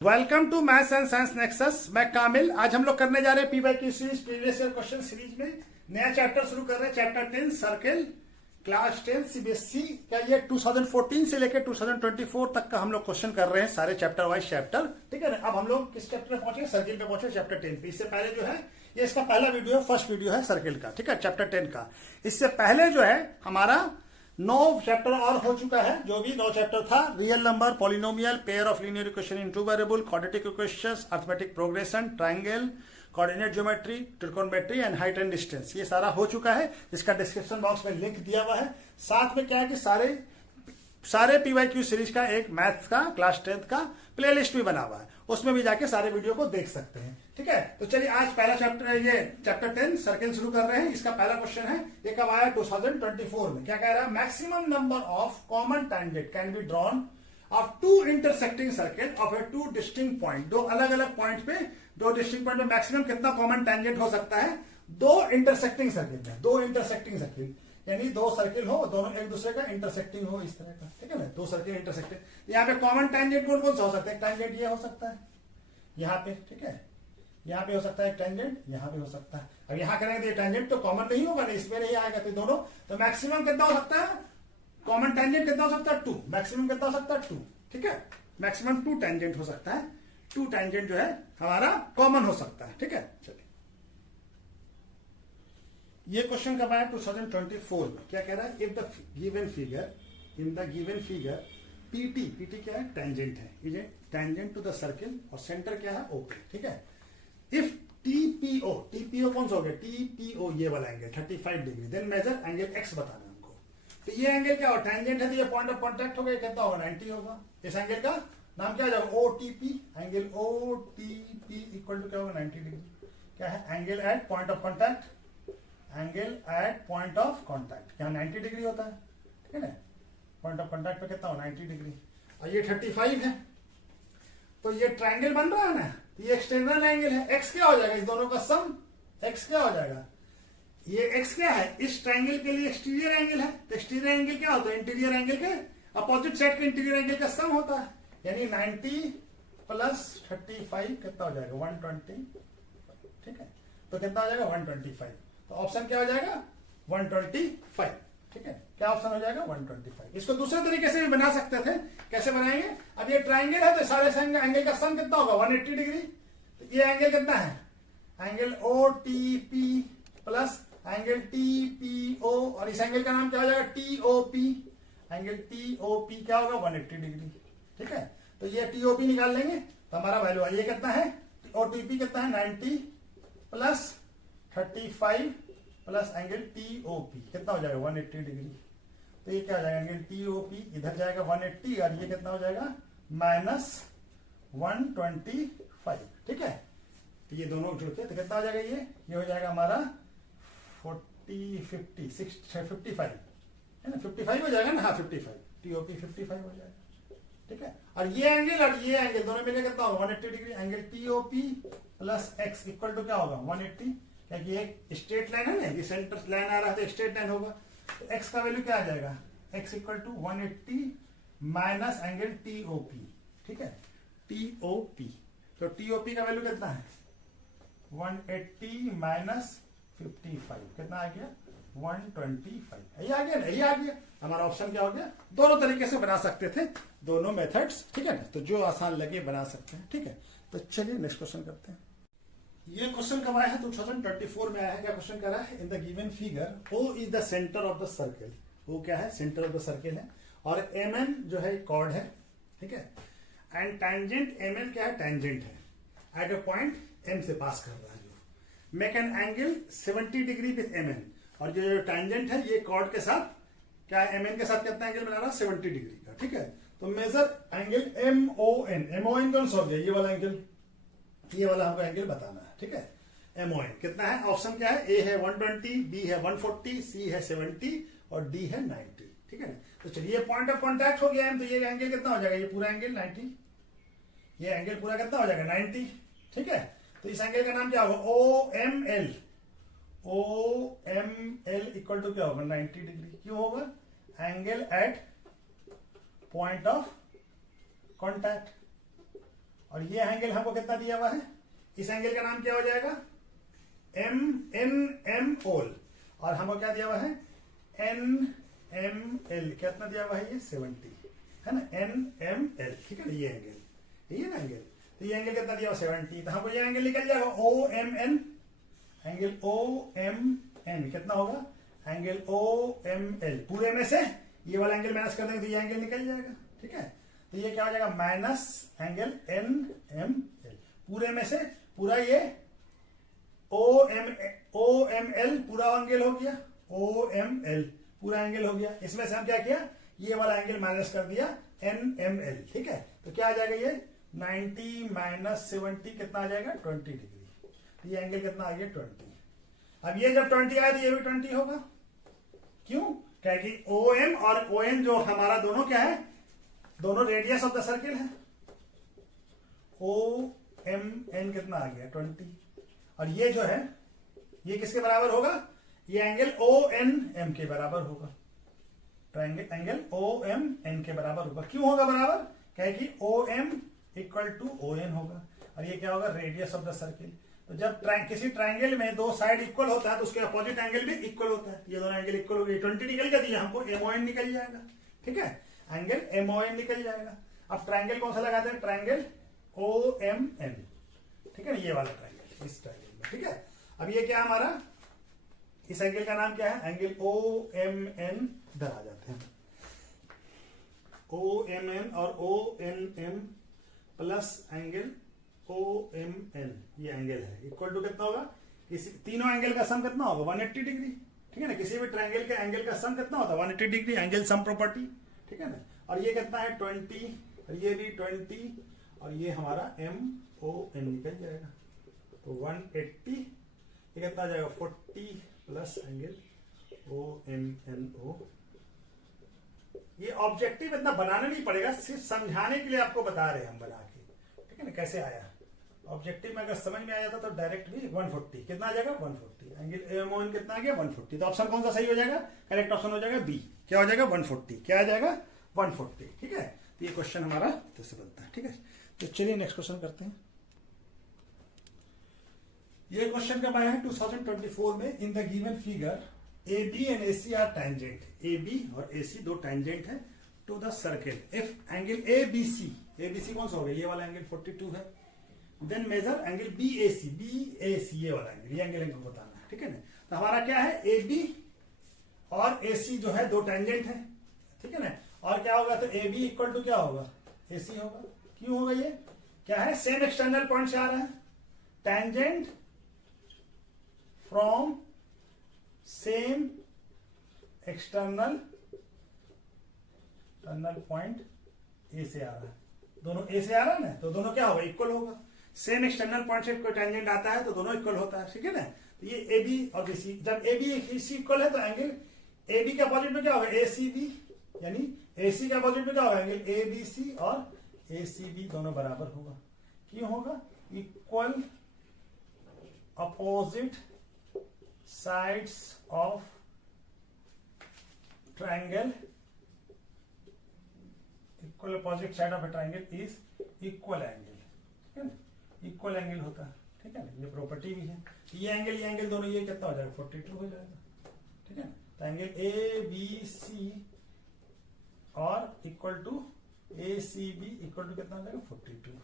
Welcome to maths and science nexus. मैं कामिल। आज हम लोग करने जा रहे हैं PYQ series, previous year question series में नया चैप्टर शुरू कर रहे हैं। चैप्टर 10 सर्किल, क्लास 10 सीबीएसई का। ये 2014 से लेकर 2024 तक का हम लोग क्वेश्चन कर रहे हैं, सारे चैप्टर वाइज चैप्टर। ठीक है ना। अब हम लोग किस चैप्टर में पहुंचे? सर्किल पे पहुंचे, चैप्टर 10 पे। इससे पहले जो है ये इसका पहला वीडियो है, फर्स्ट वीडियो है सर्किल का। ठीक है, चैप्टर 10 का। इससे पहले जो है हमारा 9 चैप्टर और हो चुका है। जो भी 9 चैप्टर था, real number, polynomial, pair of linear equation in two variable, quadratic equations, arithmetic progression, triangle, coordinate geometry, trigonometry and height and distance, ये सारा हो चुका है। इसका डिस्क्रिप्शन बॉक्स में लिंक दिया हुआ है। साथ में क्या है कि सारे पीवाईक्यू सीरीज का एक मैथ्स का क्लास 10 का प्लेलिस्ट भी बना हुआ है, उसमें भी जाके सारे वीडियो को देख सकते हैं। ठीक है, तो चलिए आज पहला चैप्टर, ये चैप्टर 10 सर्किल शुरू कर रहे हैं। इसका पहला क्वेश्चन है, ये कब आया? 2024 में। क्या कह रहा है? Maximum number of common tangent can be drawn of two intersecting circle of a two distinct point. दो अलग अलग पॉइंट पे, दो डिस्टिंक्ट पॉइंट में मैक्सिमम कितना कॉमन टैंजेंट हो सकता है? दो इंटरसेक्टिंग सर्किल में, दो इंटरसेक्टिंग सर्किल, यानी दो सर्किल हो, दोनों एक दूसरे का इंटरसेक्टिंग हो, इस तरह का। ठीक है ना, दो सर्किल इंटरसेक्टिंग। यहाँ पे कॉमन टैंजेंट कौन कौन सा हो सकता है? टैंजेंट ये हो सकता है यहाँ पे, ठीक है, यहाँ पे हो सकता है टैंजेंट, यहाँ पे हो सकता है। अब यहाँ करेंगे तो टैंजेंट तो कॉमन नहीं होगा ना, इसमें नहीं आएगा, तो दोनों। तो मैक्सिमम कितना हो सकता है? कॉमन टैंजेंट कितना हो सकता है? 2। मैक्सिमम कितना हो सकता है? 2। ठीक है, मैक्सिमम 2 टैंजेंट हो सकता है। 2 टैंजेंट जो है हमारा कॉमन हो सकता है। ठीक है, चलिए ये क्वेश्चन कब आया? 2024 में। क्या कह रहा है? If the given figure, in the given figure PT क्या है? टेंजेंट है, is a tangent to the circle, और सेंटर क्या है? ओके। ठीक है, इफ टीपीओ कौन सा हो गया? टीपीओ ये वाला angle 35 degree, then major angle X बताना हमको। तो ये एंगल क्या हो? टेंजेंट है, तो ये पॉइंट ऑफ कॉन्टैक्ट हो गया, कितना होगा? 90 होगा। इस एंगल का नाम क्या हो जाएगा? OTP. Angle OTP equal to क्या होगा? 90 डिग्री। क्या है? Angle at point of contact, angle at point of contact, यहाँ 90 डिग्री होता है। ठीक है ना, पॉइंट ऑफ कॉन्टैक्ट पे कितना हो? 90 डिग्री। और ये 35 है, तो ये ट्रायंगल बन रहा है ना, तो ये एक्सटर्नल एंगल है। एक्स क्या हो जाएगा? इस दोनों का सम। एक्स क्या हो जाएगा? ये एक्स क्या है? इस ट्रायंगल के लिए एक्सटीरियर एंगल है, तो एक्सटीरियर एंगल क्या होता है? इंटीरियर एंगल के अपोजिट साइड के इंटीरियर एंगल का सम होता है। यानी 90 प्लस 35 कितना हो जाएगा? 120। ठीक है, तो कितना हो जाएगा? 125। तो ऑप्शन क्या हो जाएगा? 125। ठीक है, क्या ऑप्शन हो जाएगा? 125। इसको दूसरे तरीके से भी बना सकते थे। कैसे बनाएंगे? अब ये ट्रायंगल है, तो सारे एंगल का सम कितना होगा? 180 डिग्री। तो ये एंगल कितना है? Angle OTP plus angle TPO, और इस एंगल का नाम क्या हो जाएगा? टीओपी। एंगल टीओपी क्या होगा? 180 डिग्री। ठीक है, तो ये टीओपी निकाल लेंगे तो हमारा वैल्यू ये कितना है? ओटीपी कितना है? 90 प्लस 35 प्लस एंगल टीओपी कितना हो जाएगा? 180 डिग्री। तो ये क्या हो जाएगा? एंगल टीओपी इधर जाएगा 180, और ये कितना हो जाएगा? माइनस 125। ठीक है, तो ये दोनों जुड़ते तो कितना हो जाएगा? ये हो जाएगा हमारा 40 50 55 है ना, 55 हो जाएगा ना। हाँ 55, टीओपी 55 हो जाएगा। ठीक है, और ये एंगल और ये एंगल दोनों मिले कितना होगा? 180 degree. Angle TOP plus X equal to क्या होगा? 180, क्योंकि एक स्ट्रेट लाइन है ना, ये सेंटर लाइन आ रहा है, तो स्ट्रेट लाइन होगा। तो एक्स का वैल्यू क्या आ जाएगा? X equal to 180 minus angle TOP. ठीक है, टीओपी, तो टीओपी का वैल्यू कितना है? 180 माइनस 55 कितना आ गया? 125। ये आ गया ना, ये आ गया। हमारा ऑप्शन क्या हो गया? दोनों तरीके से बना सकते थे, दोनों मेथड्स। ठीक है ना, तो जो आसान लगे बना सकते हैं। ठीक है, तो चलिए नेक्स्ट क्वेश्चन करते हैं। ये क्वेश्चन कब आया है? 2024 में आया है। क्या क्वेश्चन कर रहा है? In the given figure O is the centre of the circle. वो क्या है? सेंटर ऑफ द सर्किल है, और एम एन जो है कॉर्ड है। ठीक है, एंड टैंजेंट एम एन क्या है? टैंजेंट है एट ए पॉइंट एम से पास कर रहा है। जो make an angle 70 degree with M N, और जो टैंजेंट है ये कॉर्ड के साथ क्या है? एम एन के साथ कितना एंगल बना रहा है? 70 डिग्री का। ठीक है, तो major angle M O N. M O N कौन सा हो गया? ये वाला एंगल, ये वाला हमको एंगल बताना है। ठीक है, एमओ एन कितना है? ऑप्शन क्या है? ए है 120, बी है 140, सी है 70, और डी है 90। ठीक है ना, तो चलिए पॉइंट ऑफ कॉन्टैक्ट हो गया है, तो ये एंगल कितना हो जाएगा? ये पूरा एंगल 90, ये एंगल पूरा कितना हो जाएगा? 90। ठीक है, तो इस एंगल का नाम क्या होगा? O M L. O M L equal to क्या होगा? 90 डिग्री। क्यों होगा? Angle at point of contact, और ये एंगल हमको कितना दिया हुआ है, इस एंगल का नाम क्या हो जाएगा, एम एन एम ओल, और हमको क्या दिया हुआ है, एन एम एल, कितना दिया हुआ है, ये 70 है ना, एन एम एल, ठीक है ना, ये एंगल, ये ना एंगल, तो ये एंगल कितना दिया हुआ 70, तो हमको ये एंगल निकल जाएगा O M N, angle O M N कितना होगा, एंगल ओ एम एल, पूरे में से ये वाला एंगल माइनस कर देंगे तो ये एंगल निकल जाएगा, ठीक है, तो ये क्या हो जाएगा, minus angle N M L, पूरे में से पूरा ये ओ एम एल पूरा एंगल हो गया, ओ एम एल पूरा एंगल हो गया, इसमें से हम क्या किया, ये वाला एंगल माइनस कर दिया एन एम एल, ठीक है, तो क्या आ जाएगा, ये 90 माइनस 70 कितना आ जाएगा, 20 डिग्री, तो ये एंगल कितना आ गया, 20। अब ये जब 20 आया तो ये भी 20 होगा, क्यों, क्या कि ओ एम और ओ एन जो हमारा दोनों क्या है, दोनों रेडियस ऑफ द सर्किल है, ओ एम एन कितना आ गया, 20, और ये जो है ये किसके बराबर होगा, ये एंगल ओ एन एम के बराबर होगा, triangle angle O M N के बराबर होगा, क्यों होगा बराबर, क्या कि O M equal to O N होगा, और ये क्या होगा, रेडियस ऑफ द सर्किल, तो जब किसी ट्रायंगल में दो साइड इक्वल होता है तो उसके अपोजिट एंगल भी इक्वल होता है, ये दोनों एंगल इक्वल हो गए, 20 निकल गया, दिया हमको एमओएन निकल जाएगा, ठीक है, एंगल एमओएन निकल जाएगा। अब ट्रायंगल कौन सा लगाते हैं, ट्रायंगल ओ एम एन, ठीक है ना, ये वाला ट्रायंगल, इस ट्रायंगल में, ठीक है। अब ये क्या हमारा, इस एंगल का नाम क्या है, एंगल ओ एम एन, इधर आ जाते हैं, ओ एम एन और O N M plus angle O M N, ये एंगल है, इक्वल टू कितना होगा, किसी तीनों एंगल का सम कितना होगा, 180 डिग्री, ठीक है ना, किसी भी ट्रायंगल के एंगल का सम कितना होता है, 180 डिग्री, एंगल सम प्रॉपर्टी, ठीक है ना, और ये कितना है 20, और ये भी 20, और ये हमारा एम ओ एन निकल जाएगा, तो 180, ये कितना आ जाएगा 40 plus angle O M N O. ये ऑब्जेक्टिव इतना बनाना नहीं पड़ेगा, सिर्फ समझाने के लिए आपको बता रहे हैं हम बना के, ठीक है ना, कैसे आया, ऑब्जेक्टिव में अगर समझ में आ जाता तो डायरेक्ट भी 140 कितना आ जाएगा, 140, एंगल एम ओ एन कितना आ गया, 140, तो ऑप्शन कौन सा सही हो जाएगा, करेक्ट ऑप्शन हो जाएगा बी, क्या हो जाएगा 140, क्या आ जाएगा 140, ठीक है, तो ये क्वेश्चन हमारा जैसे बनता है, ठीक है। तो चलिए नेक्स्ट क्वेश्चन करते हैं। ये क्वेश्चन कब आया है 2024 में, in the given figure A B and A C are tangent, A B और ए सी दो टैंजेंट है to the circle, if angle A B C कौन सा हो गया, ये वाला एंगल 42 है, then major angle B A C ये वाला एंगल, ये एंगल हमको बताना है, ठीक है ना, तो हमारा क्या है, ए बी और ए सी जो है दो टैंजेंट है, ठीक है ना, और क्या होगा, तो ए बी इक्वल टू क्या होगा, ए सी होगा, क्यों होगा, ये क्या है, सेम एक्सटर्नल पॉइंट से आ रहा है, tangent from same external point A से आ रहा है, दोनों ए से आ रहा है ना, तो दोनों क्या होगा, इक्वल होगा, सेम एक्सटर्नल पॉइंट से कोई टेंजेंट आता है तो दोनों इक्वल होता है, ठीक है ना, तो ये ए बी और बी सी, जब ए बी सी इक्वल है तो एंगल ए बी के अपोजिट में क्या होगा, ए सी बी, यानी ए सी के अपोजिट में क्या होगा, एंगल ए बी सी और ए सी बी दोनों बराबर होगा, क्यों होगा, equal opposite sides of triangle, equal opposite side of A triangle is equal angle, ठीक है ना, इक्वल एंगल होता है, ठीक है ना, ये प्रॉपर्टी भी है, ये एंगल दोनों ये कितना हो जाएगा, 42 हो जाएगा, ठीक है ना, तो एंगल ए बी सी और equal to A C B equal to कितना हो जाएगा, 42,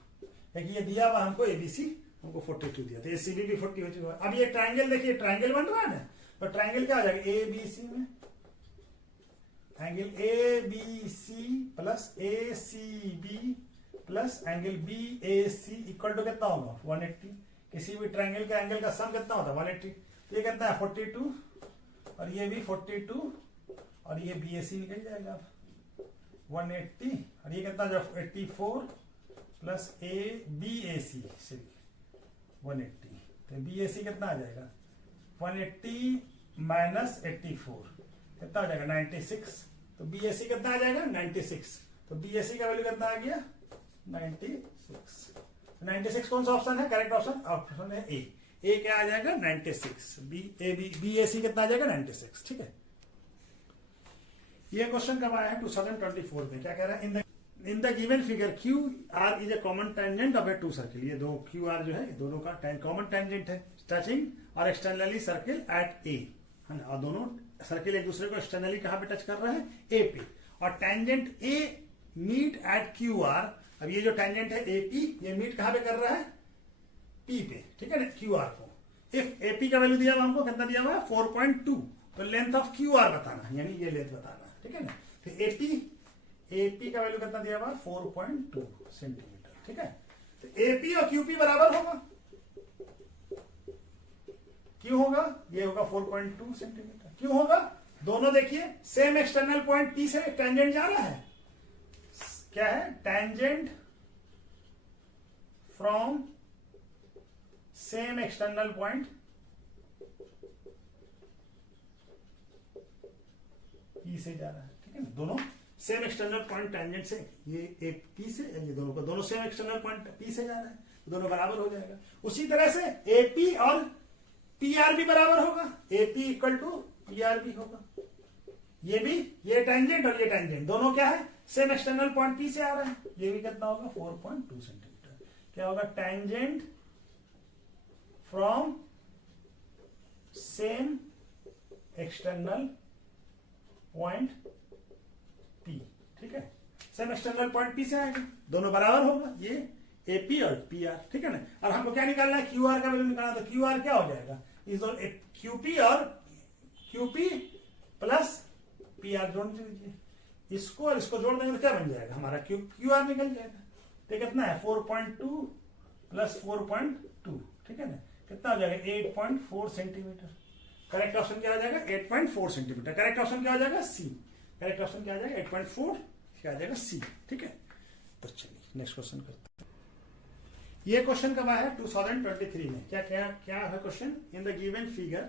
क्योंकि ये दिया हुआ हमको ए बी सी, हमको 42 दिया, तो ए सी बी 40 हो चुका है। अब ये ट्रायंगल देखिए, ट्रायंगल बन रहा है ना, तो ट्रायंगल क्या हो जाएगा, ए बी सी में angle A B C plus A C B plus angle B A C equal to कितना होगा, 180, किसी भी ट्रायंगल का एंगल का सम कितना होता है, 180, तो ये कितना है 42, और ये भी 42, और ये बी ए सी निकल जाएगा 180, और ये कितना जो 84 प्लस ए बी ए सी 180, तो बी ए सी कितना आ जाएगा, 180 माइनस 84 कितना आ जाएगा, 96, तो बी ए सी कितना आ जाएगा, 96, तो बी ए सी का वैल्यू कितना आ गया, 96, 96 कौन सा ऑप्शन है, करेक्ट ऑप्शन है ए क्या आ जाएगा 96, बी ए सी कितना आ जाएगा 96, ठीक है। ये क्वेश्चन कब आया है 2024 में, क्या कह रहा है, in the in the given figure Q R is a common tangent of a two circle, ये दो क्यू आर जो है दोनों का कॉमन टेंजेंट है, टचिंग और एक्सटर्नली सर्किल एट ए, है ना, और दोनों सर्किल एक दूसरे को एक्सटर्नली कहां पे टच कर रहा है, ए पे, और tangent A meet at Q R. अब ये जो टेंजेंट है ए पी, ये मीट कहां पे कर रहा है, पी पे, ठीक है ना, क्यू आर को। इफ ए पी का वैल्यू दिया हुआ हमको, कितना दिया हुआ है 4.2, तो लेंथ ऑफ क्यू आर बताना, यानी ये लेंथ बताना, ठीक है ना। तो एपी का वैल्यू कितना दिया हुआ है 4.2 सेंटीमीटर, ठीक है। तो एपी और क्यूपी बराबर होगा, क्यों होगा, ये होगा 4.2 सेंटीमीटर, क्यों होगा, दोनों देखिए सेम एक्सटर्नल पॉइंट पी से टेंजेंट जा रहा है, क्या है, tangent from same external point P से जा रहा है, ठीक है ना, दोनों सेम एक्सटर्नल पॉइंट टेंजेंट से, ये एक पी से, ये दोनों का दोनों सेम एक्सटर्नल पॉइंट पी से जा रहा है, दोनों बराबर हो जाएगा। उसी तरह से एपी और पीआर भी बराबर होगा, एपी इक्वल टू पीआर भी होगा, ये भी, ये टेंजेंट और ये टेंजेंट दोनों क्या है, सेम एक्सटर्नल पॉइंट पी से आ रहा है, ये भी कितना होगा 4.2 सेंटीमीटर, क्या होगा, tangent from same external point P, ठीक है, सेम एक्सटर्नल पॉइंट पी से आएगा, दोनों बराबर होगा, ये एपी और पीआर, ठीक है ना। और हमको क्या निकालना है, क्यूआर का वैल्यू निकालना, तो क्यूआर क्या हो जाएगा, इस क्यूपी और क्यूपी प्लस पीआर जोड़ दीजिए, इसको और इसको जोड़ देंगे तो क्या बन जाएगा, हमारा क्यूआर निकल जाएगा। तो कितना है 4.2 प्लस 4.2, ठीक है ना, कितना हो जाएगा 8.4 सेंटीमीटर। करेक्ट ऑप्शन क्या हो जाएगा 8.4 सेंटीमीटर, करेक्ट ऑप्शन क्या हो जाएगा सी, करेक्ट ऑप्शन क्या आ जाएगा 8.4, क्या आ जाएगा सी, ठीक है। तो चलिए नेक्स्ट क्वेश्चन करते हैं। ये क्वेश्चन कब आया है 2023 में, क्या क्या क्या है question, in the given figure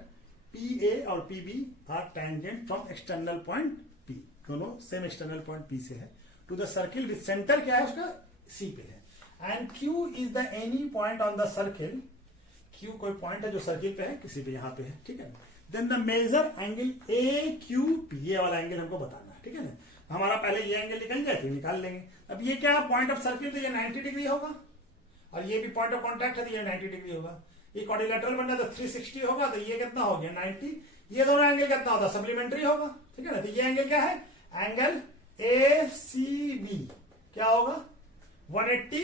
P A और P B are tangent from external point P, दोनों सेम एक्सटर्नल पॉइंट पी से है, to the circle with centre क्या है उसका सी पे है, and Q is the any point on the circle, Q कोई पॉइंट है जो सर्किल पे है, किसी पे यहाँ पे है, ठीक है। Then the major angle A Q P, ये वाला एंगल हमको बताना है, ठीक है ना। हमारा पहले ये एंगल निकल जाए तो निकाल लेंगे। अब ये क्या पॉइंट ऑफ सर्किल, तो ये 90 डिग्री होगा, और ये भी पॉइंट ऑफ कॉन्टैक्ट है तो ये 90 डिग्री होगा, ये क्वाड्रिलेटरल बनना तो 360 होगा, तो ये कितना हो गया 90, ये दोनों एंगल कितना होता है सप्लीमेंट्री होगा, ठीक है ना। तो ये एंगल क्या है, एंगल ए सी बी क्या होगा 180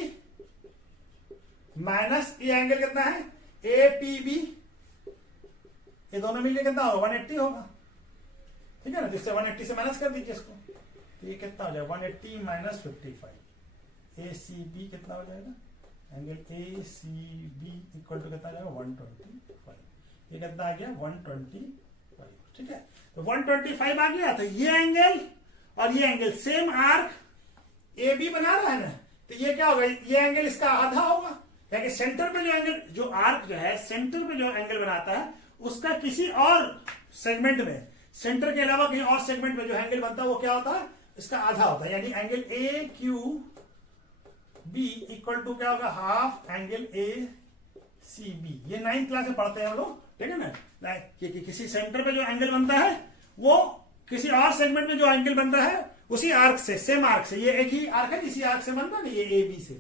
माइनस ये एंगल कितना है ए पी बी, ये दोनों मिलकर कितना होगा 180 होगा, ठीक है ना। जिससे 180 से माइनस कर दीजिए इसको, तो ये कितना हो जाएगा 180 माइनस 55, ए सी बी कितना हो जाएगा, angle A C B equal to कितना आ जाएगा 125, ये कितना आ गया 125, ठीक है। तो 125 आ गया, तो ये एंगल और ये angle same arc A B बना रहा है ना, तो ये क्या होगा, ये एंगल इसका आधा होगा, क्योंकि सेंटर पे जो एंगल, जो आर्क जो है सेंटर पे जो एंगल बनाता है उसका किसी और सेगमेंट में, सेंटर के अलावा कहीं और सेगमेंट में जो एंगल बनता है वो क्या होता है, इसका आधा होता है, यानी angle A Q B equal to क्या होगा half angle A C B. ये 9th क्लास में पढ़ते हैं हम लोग, ठीक है ना, कि किसी सेंटर पे जो एंगल बनता है वो किसी और सेगमेंट में जो एंगल बन रहा है उसी आर्क से, सेम आर्क से, ये एक ही आर्क है इसी आर्क से बनता है ना, ये ए बी से,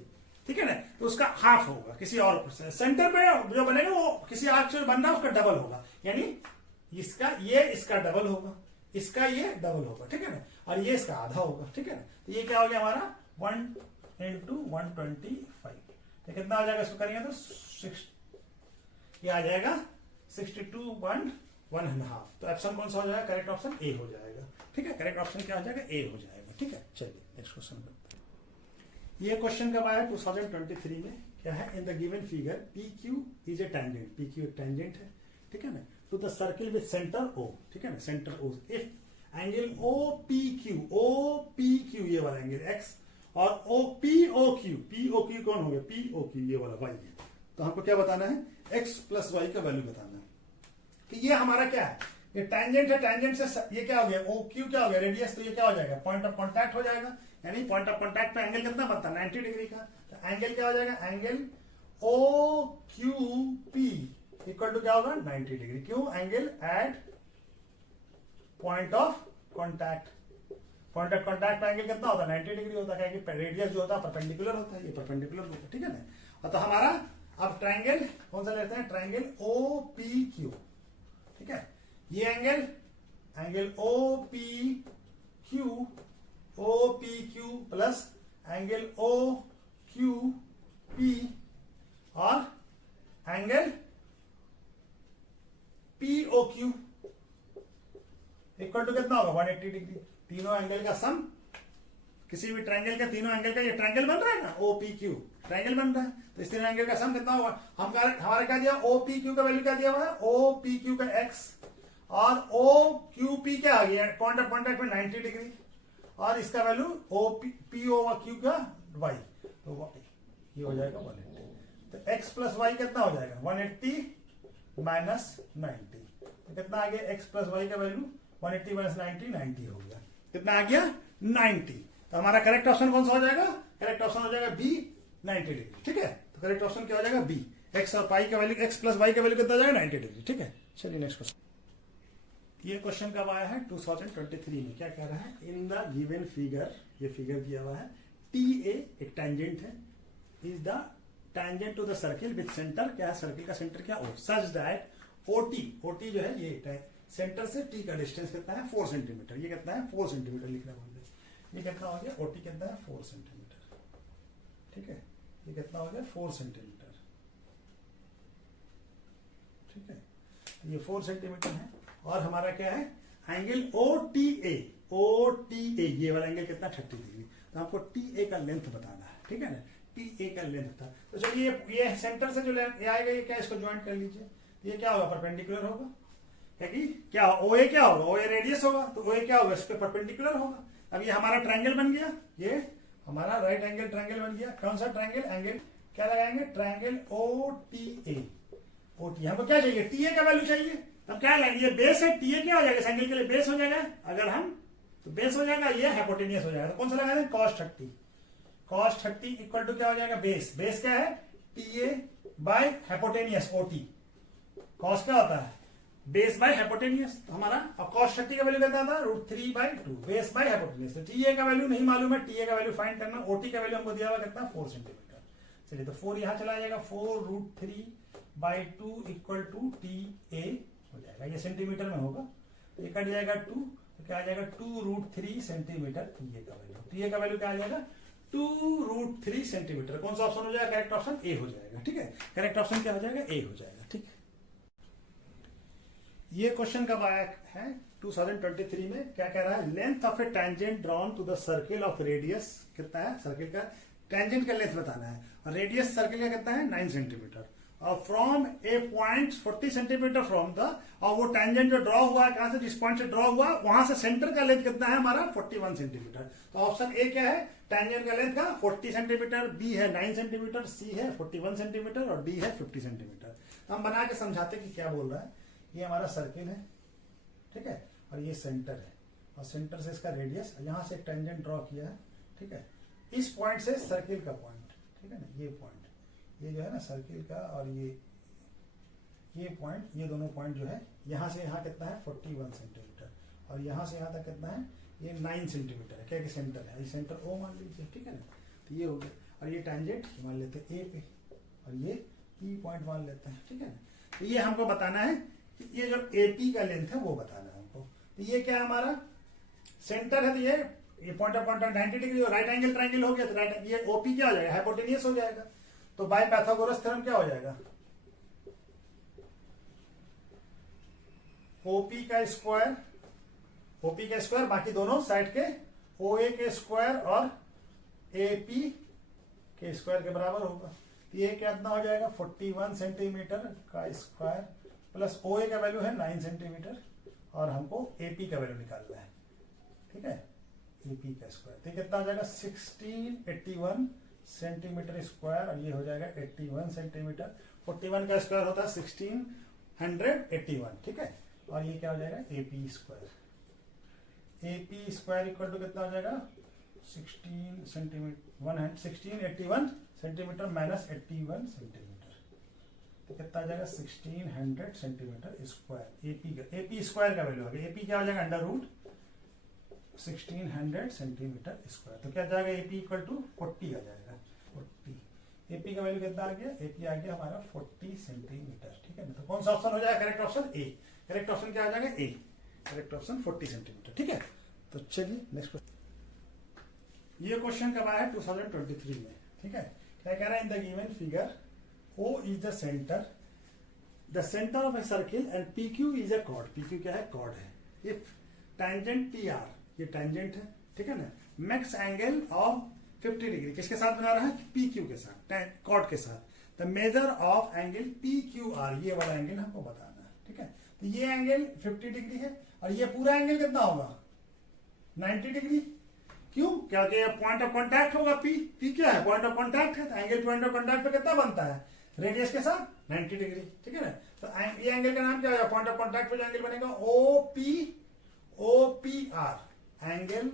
ठीक है ना, तो उसका हाफ होगा किसी और सेंटर पे जो बनेगा वो किसी आर्क से बन रहा है उसका डबल होगा, यानी इसका ये इसका डबल होगा, इसका ये डबल होगा, ठीक है ना, और ये इसका आधा होगा, ठीक है ना। तो ये क्या हो गया हमारा 1 into 125, तो कितना आ जाएगा इसको करेंगे तो 6, ये आ जाएगा 62.1.5, तो ऑप्शन कौन सा हो जाएगा, करेक्ट ऑप्शन ए हो जाएगा, ठीक है, करेक्ट ऑप्शन क्या हो जाएगा ए हो जाएगा, ठीक है। चलिए नेक्स्ट क्वेश्चन करते हैं। ये क्वेश्चन कब आया 2023 में, क्या है in the given figure P Q is a tangent, P Q एक टेंजेंट है, ठीक है ना, to the circle with centre O, ठीक है ना, centre O, if angle O P Q ये वाला एंगल एक्स और ओ क्यू कौन हो गया पी ओ क्यू ये वाला वाई है, तो हमको क्या बताना है एक्स प्लस वाई का वैल्यू बताना है। तो ये हमारा क्या है, ये टेंजेंट है, टेंजेंट से ये क्या हो गया ओ क्यू क्या हो गया रेडियस, तो ये क्या हो जाएगा पॉइंट ऑफ कॉन्टैक्ट हो जाएगा, यानी पॉइंट ऑफ कॉन्टैक्ट पे एंगल कितना बनता है 90 डिग्री का, तो एंगल क्या हो जाएगा angle O Q P equal to क्या होगा 90 डिग्री, क्यों angle at point of contact, contact contact angle कितना होता है 90 डिग्री होता है, क्योंकि रेडियस जो होता है परपेंडिकुलर होता है, ये परपेंडिकुलर होता है, ठीक है ना। और तो हमारा अब ट्राइंगल कौन सा लेते हैं, ट्राइंगल ओ पी क्यू, ठीक है। ये angle O P Q plus angle O Q P और angle P O Q equal to कितना होगा 180 डिग्री। तीनों एंगल का सम, किसी भी ट्रायंगल का तीनों एंगल का, ये ट्रायंगल बन रहा है ना ओ पी क्यू, ट्रायंगल बन रहा है, तो इस तीनों एंगल का सम कितना होगा। हमारा क्या दिया, ओ पी क्यू का वैल्यू क्या दिया हुआ है, ओ पी क्यू का एक्स और ओ क्यू पी क्या आ गया कॉन्टैक्ट में 90 डिग्री और इसका value O P O Q का वाई, तो ये हो जाएगा 180। तो एक्स प्लस वाई कितना हो जाएगा 180 माइनस 90, तो कितना आ गया एक्स प्लस वाई का वैल्यू 180 माइनस 90 हो गया, कितना आ गया 90। तो हमारा करेक्ट ऑप्शन कौन सा हो जाएगा, करेक्ट ऑप्शन हो जाएगा बी 90 डिग्री, ठीक है। तो करेक्ट ऑप्शन क्या हो जाएगा बी, एक्स और पाई का वैल्यू, एक्स प्लस वाई का वैल्यू कितना जाएगा 90 डिग्री, ठीक है। चलिए नेक्स्ट क्वेश्चन। ये क्वेश्चन कब आया है 2023 में, क्या कह रहा है, इन द गिवन फिगर, ये फिगर दिया हुआ है टी ए एक टेंजेंट है, is the tangent to the circle with centre, क्या है सर्किल का सेंटर क्या ओ, सच दैट ओटी जो है ये सेंटर से टी का डिस्टेंस कितना है 4 सेंटीमीटर, ये कितना है 4 सेंटीमीटर लिखना बोल रहे, ये कितना हो गया ओटी कितना है 4 सेंटीमीटर, ठीक है। ये कितना हो गया 4 सेंटीमीटर, ठीक है, ये 4 सेंटीमीटर है। और हमारा क्या है एंगल ओ टी ए, ये वाला एंगल कितना 30 डिग्री, तो आपको टी ए का लेंथ बताना है, ठीक है ना, टी ए का लेंथ था। तो चलिए ये सेंटर से जो ये आएगा ये क्या, इसको ज्वाइंट कर लीजिए, ये क्या होगा परपेंडिकुलर होगा, क्या ओ ए क्या होगा, ओ ए रेडियस होगा, तो ओ ए क्या होगा इस पे परपेंडिकुलर होगा। अब ये हमारा ट्रायंगल बन गया, ये हमारा राइट एंगल ट्रायंगल बन गया। कौन सा ट्रायंगल, एंगल क्या लगाएंगे, triangle O T A, O T हमको क्या चाहिए टी ए का वैल्यू चाहिए, तब क्या लगाएंगे, ये बेस है टी ए क्या हो जाएगा इस एंगल के लिए बेस हो जाएगा, अगर हम तो बेस हो जाएगा, ये हाइपोटेनियस हो जाएगा, तो कौन सा लगाएंगे cos 30 इक्वल टू क्या हो जाएगा बेस, बेस क्या है T A by hypotenuse O T, cos क्या होता है बेस बाय हाइपोटेनियस, तो हमारा अब cos 30 का वैल्यू कितना था √3/2 बेस बाय हाइपोटेनियस। तो टी ए का वैल्यू नहीं मालूम है, टी ए का वैल्यू फाइंड करना, ओटी का वैल्यू हमको दिया हुआ कितना 4 सेंटीमीटर। चलिए तो 4 यहां चला जाएगा, 4√3/2 इक्वल टू टी ए हो जाएगा, ये सेंटीमीटर में होगा, तो ये कट जाएगा 2, तो क्या आ जाएगा 2√3 सेंटीमीटर टी ए का वैल्यू, टी ए का वैल्यू क्या आ जाएगा 2√3 सेंटीमीटर। कौन सा ऑप्शन हो जाएगा, करेक्ट ऑप्शन ए हो जाएगा, ठीक है, करेक्ट ऑप्शन क्या हो जाएगा ए हो जाएगा, ठीक है। ये क्वेश्चन कब आया है 2023 में, क्या कह रहा है, length of a tangent drawn to the circle of radius, कितना है सर्किल का टेंजेंट का लेंथ बताना है, और रेडियस सर्किल का कितना है 9 सेंटीमीटर, और from A point 40 centimetre from the, और वो टेंजेंट जो ड्रॉ हुआ है कहां से, जिस पॉइंट से ड्रॉ हुआ वहां से सेंटर का लेंथ कितना है हमारा 41 सेंटीमीटर। तो ऑप्शन ए क्या है, टेंजेंट का लेंथ का 40 सेंटीमीटर, बी है 9 सेंटीमीटर, सी है 41 सेंटीमीटर और डी है 50 सेंटीमीटर। तो हम बना के समझाते कि क्या बोल रहा है। ये हमारा सर्किल है, ठीक है, और ये सेंटर है, और सेंटर से इसका रेडियस, यहां से एक टेंजेंट ड्रॉ किया है, ठीक है, इस पॉइंट से सर्किल का पॉइंट, ठीक है ना, ये पॉइंट, ये जो है ना सर्किल का, और ये पॉइंट, ये दोनों पॉइंट जो है यहां से यहां कितना है 41 सेंटीमीटर, और यहां से यहां तक कितना है ये 9 सेंटीमीटर है, क्या कि सेंटर है, ये सेंटर ओ मान लीजिए, ठीक है ना, तो ये हो गया, और ये टेंजेंट मान लेते हैं ए पे, और ये पी पॉइंट मान लेते हैं, ठीक है ना। तो ये हमको बताना है कि ये जो एपी का लेंथ है वो बताना है हमको। तो ये क्या है हमारा सेंटर है, तो ये पॉइंट ऑफ कॉन्टैक्ट 90 डिग्री और राइट एंगल ट्रायंगल हो गया, तो राइट ये ओपी क्या हो जाएगा हाइपोटेनियस हो जाएगा, तो बाय पाइथागोरस थ्योरम क्या हो जाएगा ओपी का स्क्वायर बाकी दोनों साइड के ओए के स्क्वायर और एपी के स्क्वायर के बराबर होगा। ये कितना हो जाएगा 41 सेंटीमीटर का स्क्वायर प्लस ओए का वैल्यू है 9 सेंटीमीटर, और हमको एपी का वैल्यू निकालना है, ठीक है, एपी का स्क्वायर, तो कितना हो जाएगा 1681 सेंटीमीटर स्क्वायर, और ये हो जाएगा 81 सेंटीमीटर, 41 का स्क्वायर होता है 1681, ठीक है, और ये क्या हो जाएगा AP square, AP square equal to कितना हो जाएगा 16 सेंटीमीटर 1681 सेंटीमीटर माइनस 81 सेंटीमीटर, तो कितना आ जाएगा 1600 सेंटीमीटर स्क्वायर, एपी स्क्वायर का वैल्यू है, एपी क्या हो जाएगा अंडर रूट 1600 सेंटीमीटर स्क्वायर। तो क्या जाएगा एपी इक्वल टू 40 आ जाएगा 40। एपी का वैल्यू कितना आ गया? एपी आ गया हमारा 40 सेंटीमीटर। ठीक है ना, तो कौन सा ऑप्शन हो जाएगा correct option? A. Correct option क्या आ जाएगा? ए। Correct option 40 centimetre. ठीक है, तो चलिए नेक्स्ट क्वेश्चन। ये क्वेश्चन कब आया है? 2023 में। ठीक है, क्या कह रहा है? In the given figure O is the centre of a circle and P Q is a chord. P Q क्या है? कॉर्ड है। इफ टेंजेंट पी आर, ये टेंजेंट है, ठीक है ना, मैक्स एंगल ऑफ 50 डिग्री किसके साथ बना रहा है? पी क्यू के साथ, कॉर्ड के साथ। The measure of angle P Q R, ये वाला एंगल हमको बताना है। ठीक है, तो ये एंगल 50 डिग्री है और ये पूरा एंगल कितना होगा? 90 डिग्री। क्यों? क्योंकि पॉइंट ऑफ कॉन्टैक्ट होगा पी। पी क्या है? पॉइंट ऑफ कॉन्टैक्ट है, तो एंगल पॉइंट ऑफ कॉन्टैक्ट पे कितना बनता है? रेडियस के साथ 90 डिग्री। ठीक है ना, तो ये एंगल का नाम क्या होगा? पॉइंट ऑफ कॉन्टैक्ट पे जो एंगल बनेगा O P R. Angle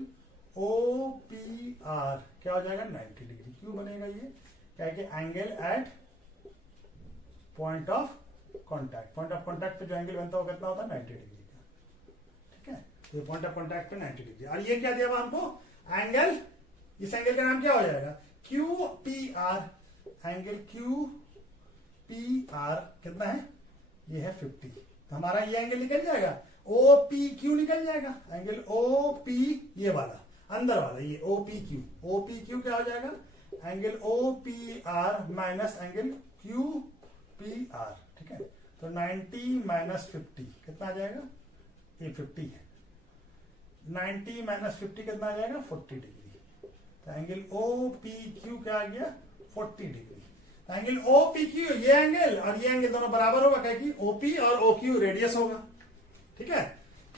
O P R क्या हो जाएगा? 90 डिग्री। क्यों बनेगा ये? क्या है कि angle at point of contact, point of contact पे जो एंगल बनता है वो कितना होता है? 90 डिग्री का। ठीक है, तो पॉइंट ऑफ कॉन्टैक्ट पे 90 डिग्री। और ये क्या दिया हुआ हमको? एंगल, इस एंगल का नाम क्या हो जाएगा? Q P R. Angle Q P are कितना है? ये है 50। तो हमारा ये एंगल निकल जाएगा, ओ पी क्यू निकल जाएगा। एंगल ओ पी, ये वाला अंदर वाला, ये O P Q. O P Q क्या हो जाएगा? Angle O P R minus angle Q P R. ठीक है, तो 90 माइनस 50 कितना आ जाएगा? ये 50 है। 90 माइनस 50 कितना आ जाएगा? 40 डिग्री। तो एंगल ओ पी क्यू क्या आ गया? 40 degree. Angle O P Q, ये एंगल और ये एंगल दोनों बराबर होगा, क्या कि ओपी और ओ क्यू रेडियस होगा। ठीक है,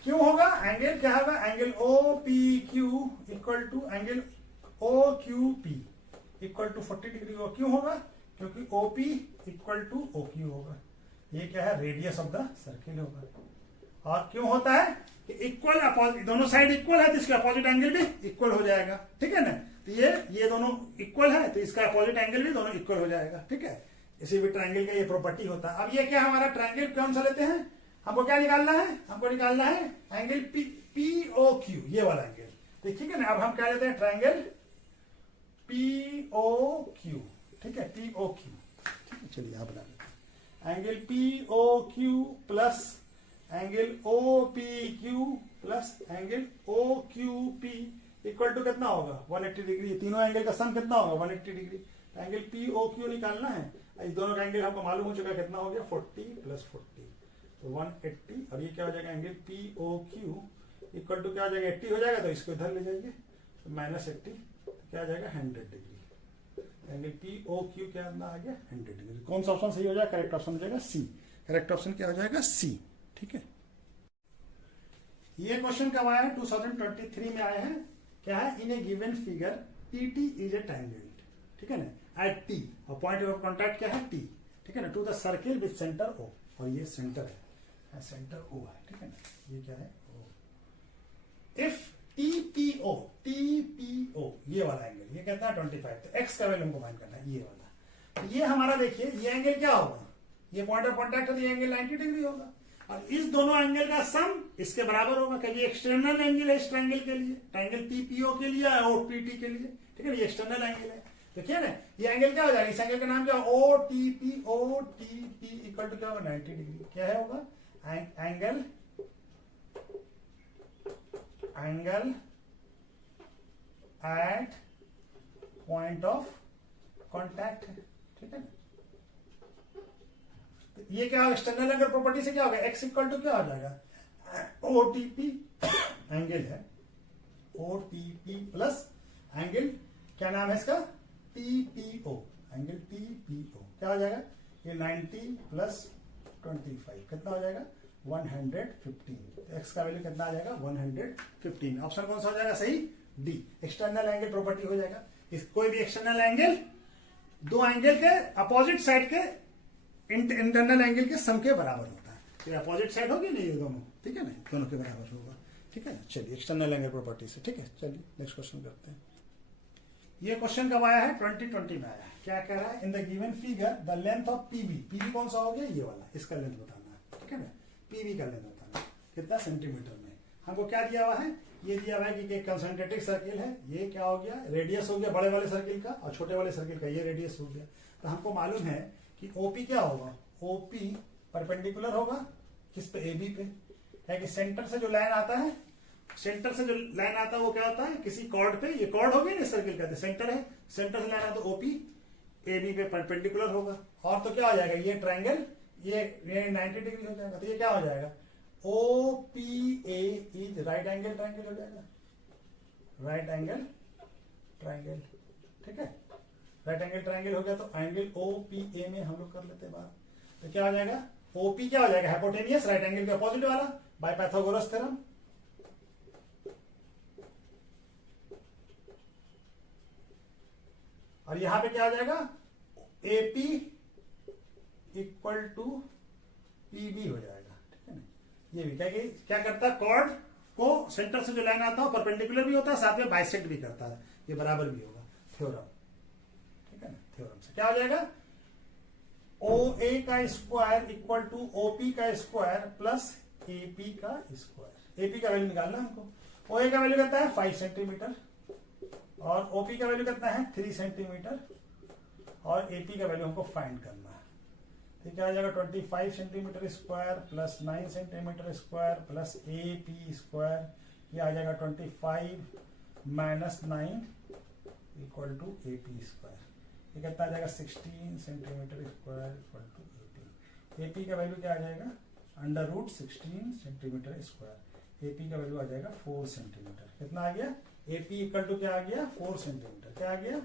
क्यों होगा? एंगल क्या होगा? Angle O P Q equal to angle O Q P equal to 40 degree होगा। क्यों होगा? क्योंकि O P equal to O Q होगा। ये क्या है? रेडियस ऑफ द सर्किल होगा। और क्यों होता है कि इक्वल अपोजिट, दोनों साइड इक्वल है तो इसका अपोजिट एंगल भी इक्वल हो जाएगा। ठीक है ना, तो ये दोनों इक्वल है तो इसका अपोजिट एंगल भी दोनों इक्वल हो जाएगा। ठीक है, इसी भी ट्रायंगल का ये प्रॉपर्टी होता है। अब ये क्या हमारा ट्रायंगल कौन सा लेते हैं? हमको क्या निकालना है? हमको निकालना है एंगल पी ओ क्यू, ये वाला एंगल। तो ठीक है ना, अब हम क्या लेते हैं? Triangle P O Q. ठीक है, पी ओ क्यू। ठीक है, चलिए आप बना लेते हैं angle P O Q plus angle O P Q plus angle O Q P equal to कितना होगा? 180 डिग्री। तीनों एंगल का सम कितना होगा? 180 degree. Angle P O Q निकालना है। इस दोनों का एंगल हमको मालूम हो चुका है कितना हो गया? 40 प्लस 40 तो 180। और ये क्या हो जाएगा? Angle P O Q equal to क्या हो जाएगा? 80 हो जाएगा, तो इसको इधर ले जाइए, तो माइनस 80 तो क्या आ जाएगा? 100 degree. Angle P O Q क्या आ गया? 100 डिग्री। कौन सा ऑप्शन सही हो जाएगा? करेक्ट ऑप्शन हो जाएगा सी। करेक्ट ऑप्शन क्या हो जाएगा? सी। ठीक है, ये क्वेश्चन कब आया है? 2023 में आया है। क्या है? In a given figure PT is a tangent. ठीक है ना, एट टी, और पॉइंट ऑफ कॉन्टैक्ट क्या है? टी। ठीक है ना, to the circle with centre O, और ये सेंटर है, सेंटर ओ है। ठीक है ना, ये क्या है? ओ। इफ टीपीओ, टीपीओ ये वाला एंगल, ये कहता है 25, तो एक्स का वैल्यू हमको फाइंड करना है, ये वाला। तो ये हमारा देखिए, ये एंगल क्या होगा? ये पॉइंट ऑफ कॉन्टैक्ट है, तो ये एंगल 90 डिग्री होगा। और इस दोनों एंगल का सम इसके बराबर होगा, क्योंकि एक्सटर्नल एंगल है इस ट्रायंगल के लिए, ट्रायंगल टीपीओ के लिए और पीटी के लिए। ठीक है, ये एक्सटर्नल एंगल है। देखिए ना, ये एंगल क्या हो जाएगा? इस एंगल का नाम क्या? O T P equal to क्या होगा? 90 डिग्री। क्या है होगा? Angle at point of contact है। ठीक है ना, तो ये क्या होगा? एक्सटर्नल एंगल प्रॉपर्टी से क्या होगा? एक्स इक्वल टू क्या हो जाएगा? ओटीपी एंगल है, ओटीपी प्लस एंगल क्या नाम है इसका? टीपीओ, एंगल टीपीओ क्या हो जाएगा? ये 90 प्लस 25 कितना हो जाएगा? 115। एक्स का वैल्यू कितना आ जाएगा? 115। ऑप्शन कौन सा हो जाएगा सही? डी, एक्सटर्नल एंगल प्रॉपर्टी हो जाएगा। इस कोई भी एक्सटर्नल एंगल दो एंगल के अपोजिट साइड के इंटरनल एंगल के सम के बराबर होता है। तो अपोजिट साइड होगी नहीं, ये दोनों। ठीक है ना, दोनों के बराबर होगा। ठीक है, चलिए एक्सटर्नल एंगल प्रॉपर्टी से। ठीक है, चलिए नेक्स्ट क्वेश्चन करते हैं। ये क्वेश्चन कब आया है? 2020 में आया है। क्या कह रहा है? In the given figure the length of PB, PB कौन सा हो गया? ये वाला, इसका लेंथ बताना है। ठीक है ना, पीबी का लेंथ बताना है कितना सेंटीमीटर में। हमको क्या दिया हुआ है, ये दिया हुआ है कि एक कंसंट्रेटिक सर्किल है, ये क्या हो गया, रेडियस हो गया बड़े वाले सर्किल का, और छोटे वाले सर्किल का ये रेडियस हो गया। तो हमको मालूम है कि ओपी क्या होगा, ओपी परपेंडिकुलर होगा किस पे, एबी पे, है कि सेंटर से जो लाइन आता है, सेंटर से जो लाइन आता है वो क्या होता है, किसी कॉर्ड पे, ये कॉर्ड हो गया ना सर्किल का, सेंटर है, सेंटर से लाइन आता है, ओपी एबी पे परपेंडिकुलर होगा। और तो क्या हो जाएगा, ये ट्रायंगल ये 90 डिग्री हो जाएगा, तो ये क्या हो जाएगा, OPA is right angle triangle हो जाएगा, राइट एंगल ट्रायंगल। ठीक है, राइट एंगल ट्रायंगल हो गया, तो एंगल OPA में हम लोग कर लेते हैं बात। तो क्या हो जाएगा, OP क्या हो जाएगा, हाइपोटेनियस, राइट एंगल के अपोजिट वाला, बाय पाइथागोरस थ्योरम। और यहां पे क्या हो जाएगा, AP इक्वल टू PB हो जाएगा। ठीक है ना, ये भी क्या करता है, कॉर्ड को सेंटर से जो लाइन आता है परपेंडिकुलर भी होता है, साथ में बाइसेक्ट भी करता है, ये बराबर भी होगा, थ्योरम। ठीक है ना, थ्योरम से क्या हो जाएगा, OA का स्क्वायर इक्वल टू OP का स्क्वायर प्लस AP का स्क्वायर। AP का वैल्यू निकालना हमको, OA का वैल्यू कितना है 5 सेंटीमीटर, और OP का वैल्यू कितना है 3 सेंटीमीटर, और AP का वैल्यू हमको फाइंड करना है। तो क्या आ जाएगा 25 centimetre square plus 9 centimetre square plus AP square, ये आ जाएगा 25 minus 9 equal to AP square, ये कितना आ जाएगा 16 centimetre square equal to AP। AP का वैल्यू क्या आ जाएगा, under root 16 centimetre square, AP का वैल्यू आ जाएगा 4 सेंटीमीटर। कितना आ गया, AP इक्वल टू क्या आ गया 4 सेंटीमीटर, क्या आ गया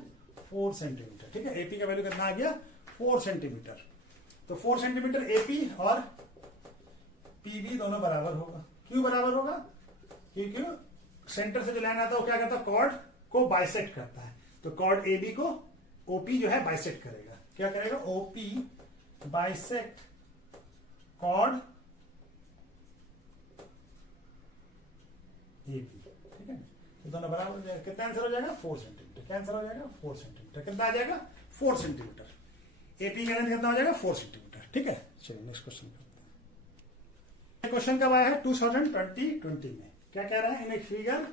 4 सेंटीमीटर। ठीक है, AP का वैल्यू कितना आ गया 4 सेंटीमीटर। तो 4 सेंटीमीटर AP और PB दोनों बराबर होगा। क्यों बराबर होगा, क्योंकि सेंटर से जो लाइन आता है वो क्या करता है, कॉर्ड को बाइसेक्ट करता है, तो कॉर्ड AB को OP जो है बाइसेक्ट करेगा। क्या करेगा, OP बाइसेक्ट कॉर्ड AB। ठीक है, तो दोनों बराबर हो जाएगा। कितना आंसर हो जाएगा 4 सेंटीमीटर। क्या आंसर हो जाएगा 4 सेंटीमीटर। कितना आ जाएगा 4 सेंटीमीटर। AP का लेंथ कितना हो जाएगा 4 सेंटीमीटर। ठीक है, चलिए नेक्स्ट क्वेश्चन करते हैं। क्वेश्चन कब आया है 2020 में। क्या कह रहा है, in a figure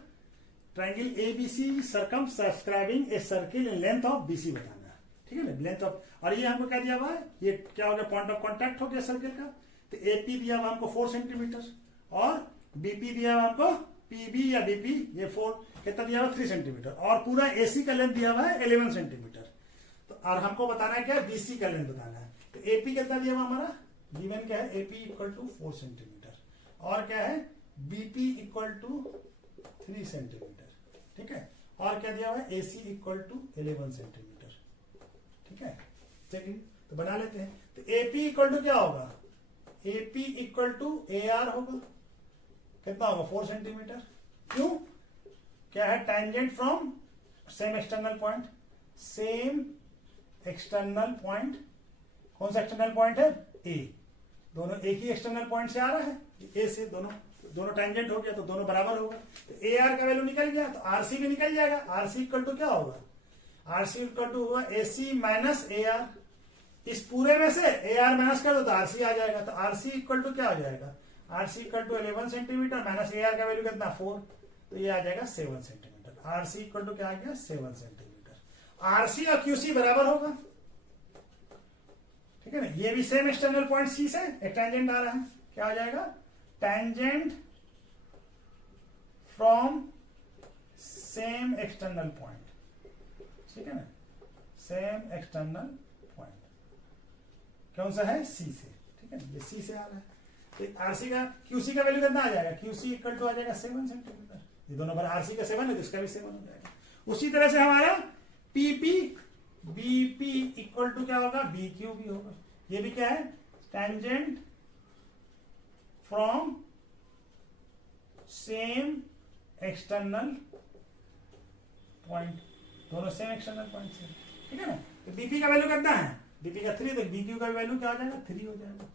triangle ABC circumscribing a circle in length of BC बताना है। ठीक है ना, लेंथ ऑफ, और ये हमको क्या दिया हुआ है, ये क्या हो गया पॉइंट ऑफ कॉन्टैक्ट हो गया सर्किल का। तो AP दिया हुआ हमको 4 सेंटीमीटर और BP दिया हुआ हमको PB या BP ये 4 कितना दिया हुआ 3 सेंटीमीटर, और पूरा AC का लेंथ दिया हुआ है 11 सेंटीमीटर। तो और हमको बताना है क्या, BC का लेंथ बताना है। तो AP कितना दिया हुआ हमारा, गिवन क्या है AP इक्वल टू 4 सेंटीमीटर, और क्या है BP इक्वल टू 3 सेंटीमीटर। ठीक है, और क्या दिया हुआ है AC इक्वल टू 11 सेंटीमीटर। ठीक है, चलिए तो बना लेते हैं। तो AP इक्वल टू क्या होगा, AP इक्वल टू AR होगा, कितना होगा 4 सेंटीमीटर। क्यों, क्या है, tangent from same external point, same external point, कौन सा एक्सटर्नल पॉइंट है A, दोनों एक ही एक्सटर्नल पॉइंट से आ रहा है, A से दोनों टेंजेंट हो गया, तो दोनों बराबर होगा। तो AR का वैल्यू निकल गया, तो RC भी निकल जाएगा। RC इक्वल टू क्या होगा, RC इक्वल टू होगा AC माइनस AR। इस पूरे में से AR माइनस कर दो तो RC आ जाएगा। तो RC इक्वल टू क्या हो जाएगा, RC equal to 11 centimetre minus AR का वैल्यू कितना 4, तो ये आ जाएगा 7 सेंटीमीटर। RC इक्वल टू क्या आ गया 7 सेंटीमीटर। RC और QC बराबर होगा। ठीक है ना, ये भी सेम एक्सटर्नल पॉइंट C से एक टेंजेंट आ रहा है, क्या आ जाएगा tangent from same external point. ठीक है ना, सेम एक्सटर्नल पॉइंट कौन सा है C से। ठीक है ना, ये C से आ रहा है। तो RC का QC का वैल्यू कितना आ जाएगा, QC इक्वल टू आ जाएगा 7 सेंटीमीटर। ये दोनों बार RC का 7 है तो इसका भी 7 हो जाएगा। उसी तरह से हमारा PP BP इक्वल टू क्या होगा BQ भी होगा। ये भी क्या है, tangent from same external point, दोनों सेम एक्सटर्नल पॉइंट से। ठीक है ना, तो BP का वैल्यू कितना है, BP का 3, तो BQ का वैल्यू क्या आ जाएगा 3 हो जाएगा।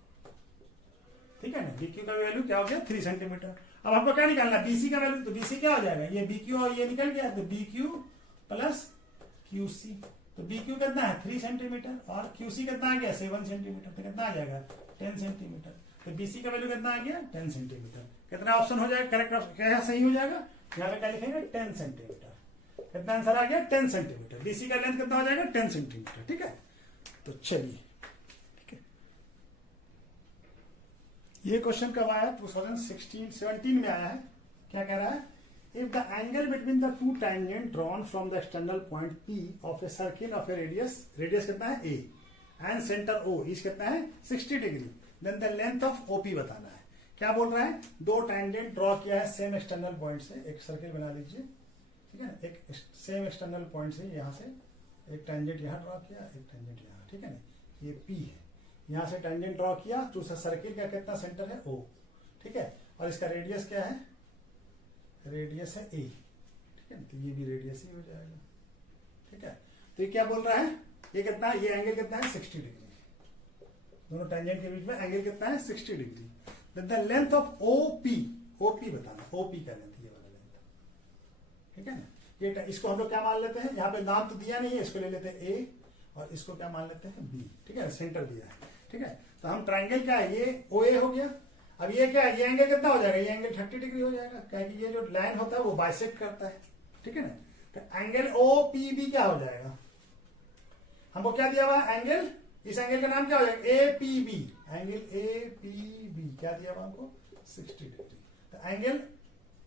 ठीक है ना, BQ का वैल्यू क्या हो गया 3 सेंटीमीटर। अब आपको क्या निकालना, BC का वैल्यू, तो BC क्या हो जाएगा, ये BQ और ये निकल गया, तो BQ प्लस QC। तो BQ कितना है 3 सेंटीमीटर और QC कितना आ गया 7 सेंटीमीटर, तो कितना आ जाएगा 10 सेंटीमीटर। तो बीसी का वैल्यू कितना आ गया 10 सेंटीमीटर। कितना ऑप्शन हो जाएगा करेक्ट, क्या सही हो जाएगा, यहाँ पे क्या लिखेंगे 10 सेंटीमीटर। कितना आंसर आ गया 10 सेंटीमीटर। बीसी का लेंथ कितना हो जाएगा 10 सेंटीमीटर। ठीक है, तो चलिए ठीक है, ये क्वेश्चन कब आया 2016-17 में आया है। क्या कह रहा है, if the angle between the two tangent drawn from the external point P of a circle of A radius कितना है A एंड सेंटर O इस कितना है 60 degree, then the length of OP बताना है। क्या बोल रहा है, दो टैंजेंट ड्रॉ किया है सेम एक्सटर्नल पॉइंट से, एक सर्किल बना लीजिए, ठीक है ना, एक सेम एक्सटर्नल पॉइंट से यहाँ से एक टैंजेंट यहाँ ड्रॉ किया, एक टैंजेंट यहाँ, ठीक है ना, ये P है, यहाँ से टैंजेंट ड्रॉ किया तो सर्किल का कितना सेंटर है O, ठीक है, और इसका रेडियस क्या है, रेडियस है A, ठीक है, तो ये भी रेडियस ही हो जाएगा। ठीक है, तो ये क्या बोल रहा है, ये कितना, ये एंगल कितना है 60 डिग्री, दोनों टैंजेंट के बीच में एंगल कितना है 60 degree. The length of OP बताना, OP का लेंथ, ये वाला लेंथ, ठीक है ना, ये इसको हम लोग क्या मान लेते हैं, यहाँ पे नाम तो दिया नहीं है, इसको ले लेते हैं A और इसको क्या मान लेते हैं B, ठीक है, सेंटर दिया है। ठीक है, तो हम ट्राइंगल क्या है, ये OA हो गया। अब ये क्या है, ये एंगल कितना हो जाएगा, ये एंगल 30 डिग्री हो जाएगा, क्योंकि ये जो लाइन होता है वो बाइसेक्ट करता है, ठीक है ना। तो एंगल OPB क्या हो जाएगा, हमको क्या दिया हुआ एंगल, इस एंगल का नाम क्या हो जाएगा APB, एंगल APB क्या दिया हुआ हमको 60 डिग्री। तो एंगल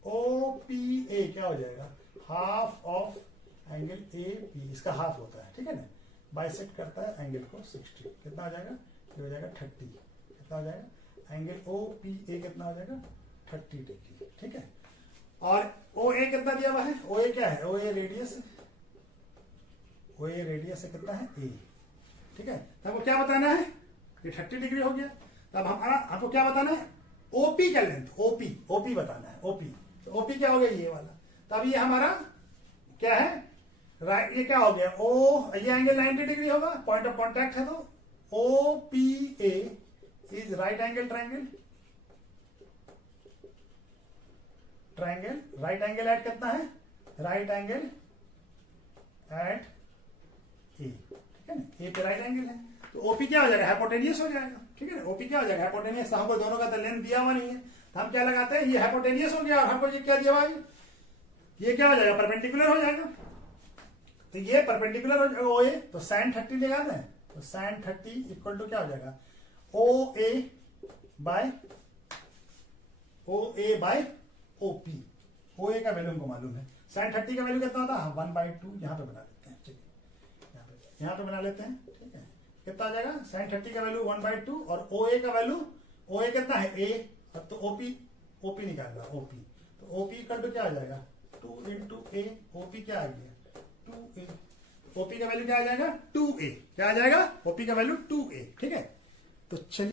OPA क्या हो जाएगा, हाफ ऑफ एंगल AP, इसका हाफ होता है, ठीक है ना, बाइसेक्ट करता है एंगल को 60, कितना हो जाएगा, ये हो जाएगा 30, कितना हो जाएगा, एंगल OPA कितना हो जाएगा 30 डिग्री। ठीक है, और OA कितना दिया हुआ है, OA क्या है, OA रेडियस है, OA रेडियस है कितना है A, ठीक है। तो हमको क्या बताना है, ये 30 डिग्री हो गया। तब हमको क्या बताना है, OP का लेंथ, OP बताना है, OP, तो OP क्या हो गया ये वाला। तब ये हमारा क्या है, राइट, ये क्या हो गया O, ये एंगल 90 डिग्री होगा, पॉइंट ऑफ कॉन्टैक्ट है, तो OPA is right angle triangle, right angle at कितना है, राइट एंगल एट A, ठीक है ना, A पे राइट एंगल है, तो OP क्या हो जाएगा, हाइपोटेनियस हो जाएगा, ठीक है ना, OP क्या हो जाएगा हाइपोटेनियस। तो हमको दोनों का तो लेंथ दिया हुआ नहीं है, तो हम क्या लगाते हैं, ये हाइपोटेनियस हो गया और हमको ये क्या दिया हुआ है, ये क्या हो जाएगा परपेंडिकुलर हो जाएगा, तो ये परपेंडिकुलर हो जाएगा OA, तो sin 30 लगा दें, तो sin 30 इक्वल टू क्या हो जाएगा OA बाय OP। OA का वैल्यू हमको मालूम है, sin 30 का वैल्यू कितना होता है 1/2, यहाँ पे बना लेते हैं, ठीक है, यहाँ पे बना लेते हैं, ठीक है, कितना आ जाएगा sin 30 का वैल्यू 1/2 और OA का वैल्यू, OA कितना है A, अब तो OP निकालना, OP, तो OP इक्वल टू क्या आ जाएगा 2 into A, OP क्या आ गया 2A, OP का वैल्यू क्या आ जाएगा 2A, क्या आ जाएगा OP का वैल्यू 2A। ठीक है, तो चलिए